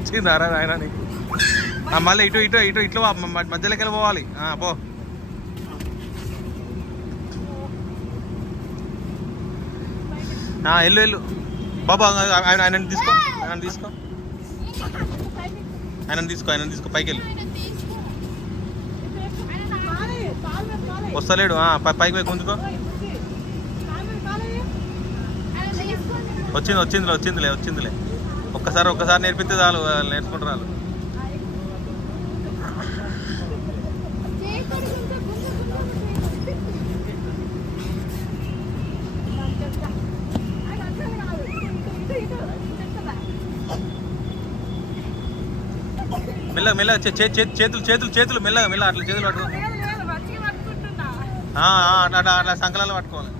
వచ్చిందారా ఆయన నీకు మళ్ళీ ఇటు ఇటు ఇటు ఇట్లా మధ్యలోకి వెళ్ళి పోవాలి పో. వెళ్ళు వెళ్ళు బాబా. ఆయన తీసుకో ఆయన తీసుకో ఆయన తీసుకో పైకి వెళ్ళు. వస్తలేడు పైకి పోయి గుంజుకో. వచ్చిందిలే ఒక్కసారి నేర్పితే చాలు నేర్చుకుంటారు వాళ్ళు. మెల్లగా చేతులు మెల్లగా అట్లా చేతులు పట్టుకో. అట్లా సంకలాలు పట్టుకోవాలి.